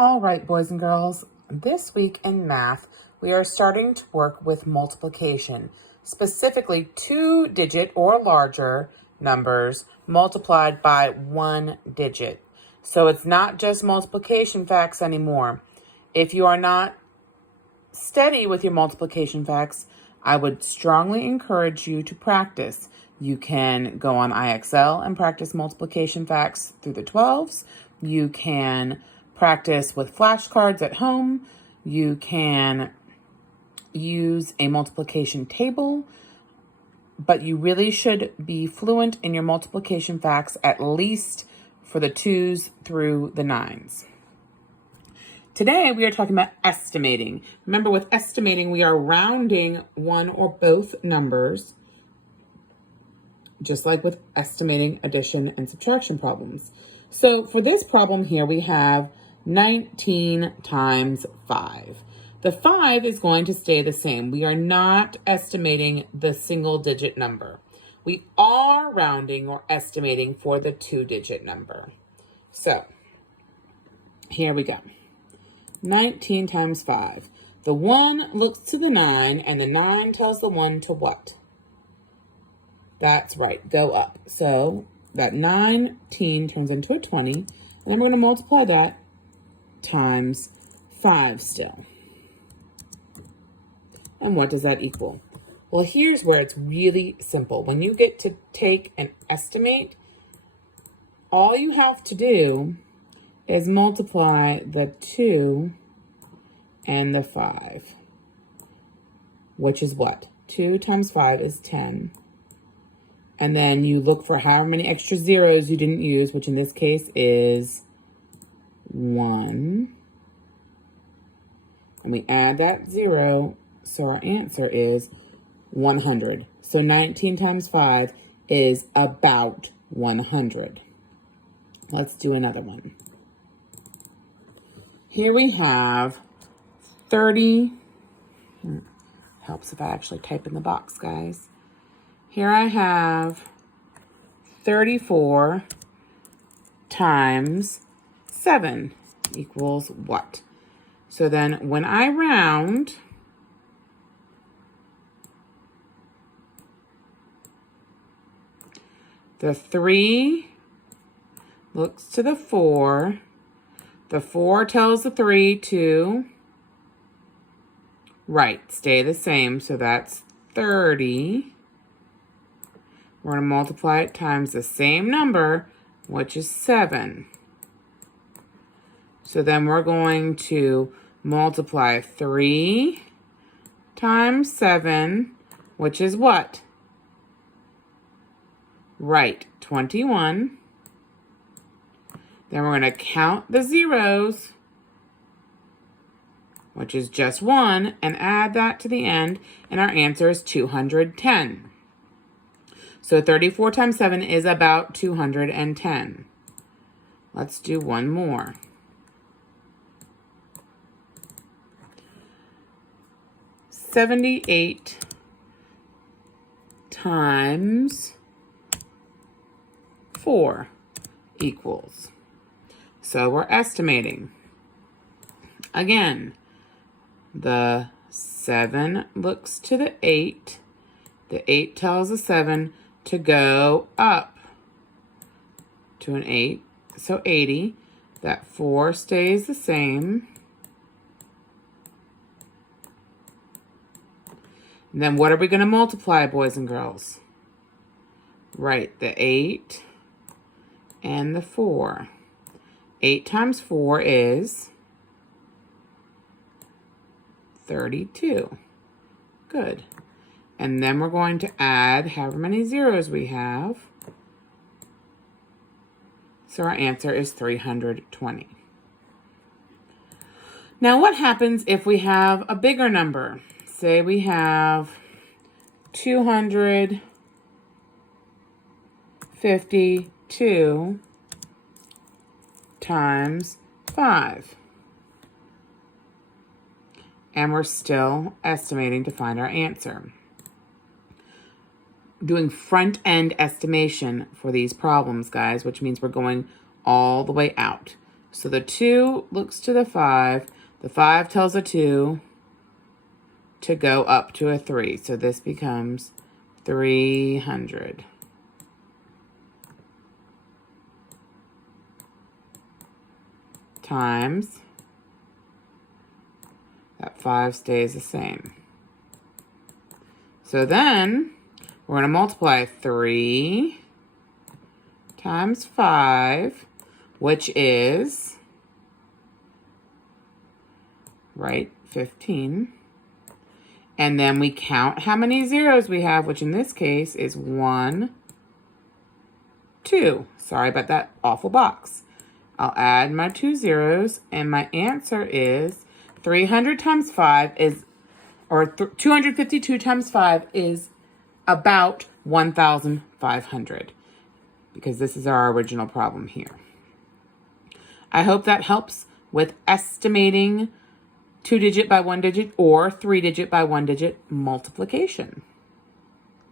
All right, boys and girls, this week in math, we are starting to work with multiplication, specifically 2-digit or larger numbers multiplied by 1 digit. So it's not just multiplication facts anymore. If you are not steady with your multiplication facts, I would strongly encourage you to practice. You can go on IXL and practice multiplication facts through the 12s. You can practice with flashcards at home. You can use a multiplication table, but you really should be fluent in your multiplication facts at least for the 2s through the 9s. Today, we are talking about estimating. Remember, with estimating, we are rounding one or both numbers, just like with estimating addition and subtraction problems. So for this problem here, we have 19 times 5. The 5 is going to stay the same. We are not estimating the single-digit number. We are rounding or estimating for the 2-digit number. So here we go. 19 times 5. The 1 looks to the 9, and the 9 tells the 1 to what? That's right, go up. So that 19 turns into a 20, and then we're going to multiply that times 5 still. And what does that equal? Well, here's where it's really simple. When you get to take and estimate, all you have to do is multiply the 2 and the 5, which is what? 2 times 5 is 10. And then you look for however many extra zeros you didn't use, which in this case is 1. And we add that 0, so our answer is 100. So 19 times 5 is about 100. Let's do another one. Here we have 30. Helps if I actually type in the box, guys. Here I have 34 times 7 equals what? So then when I round, the 3 looks to the 4. The 4 tells the 3 to, right, stay the same. So that's 30. We're going to multiply it times the same number, which is 7. So then we're going to multiply 3 times 7, which is what? Right, 21. Then we're going to count the zeros, which is just 1, and add that to the end, and our answer is 210. So 34 times 7 is about 210. Let's do one more. 78 times 4 equals. So we're estimating. Again, the 7 looks to the 8. The 8 tells the 7 to go up to an 8, so 80. That 4 stays the same. And then what are we going to multiply, boys and girls? Right, the 8 and the 4. 8 times 4 is 32. Good. And then we're going to add however many zeros we have. So our answer is 320. Now what happens if we have a bigger number? Say we have 252 times 5. And we're still estimating to find our answer. Doing front-end estimation for these problems, guys, which means we're going all the way out. So the 2 looks to the 5. The 5 tells a 2 to go up to a 3. So this becomes 300. Times, that 5 stays the same. So then we're going to multiply 3 times 5, which is, right, 15. And then we count how many zeros we have, which in this case is 1, 2. Sorry about that awful box. I'll add my 2 zeros, and my answer is 300 times 5 is, or 252 times 5 is about 1,500, because this is our original problem here. I hope that helps with estimating 2-digit by 1-digit or 3-digit by 1-digit multiplication.